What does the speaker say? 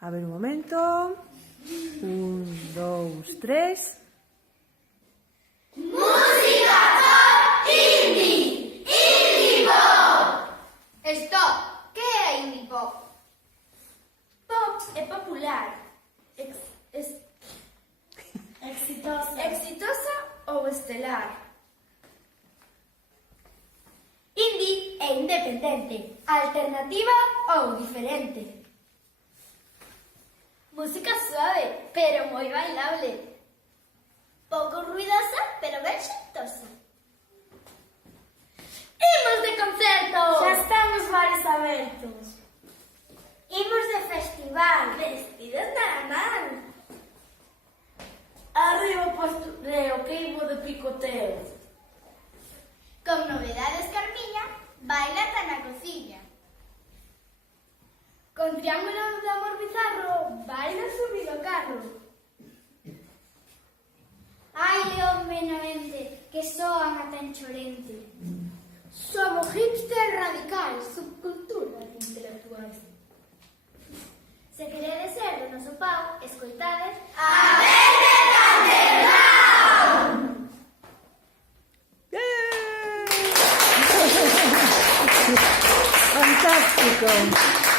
A ver un momento. 1, 2, 3. Música pop indie! Indie pop! Stop! Que é indie pop? Pop é popular. Exitosa ou estelar. Indie é independente, alternativa ou diferente. Música suave, pero moi bailable. Pouco ruidosa, pero ben xeitosa. Imos de concerto! Xa están os bares abertos. Imos de festival. Vestidos para mal. Arriba o postureo, que imos de picoteo. Con novedades Carmiña, baila ata na cociña. Con triángulo de amor bizarro, baila subido o carro. Ai, León Benavente, que soan ata en Chorente. Somos hipster radicais, subcultura de intelectuais. Se queredes ser do noso pau, escoitades A Verde Underground! Fantástico.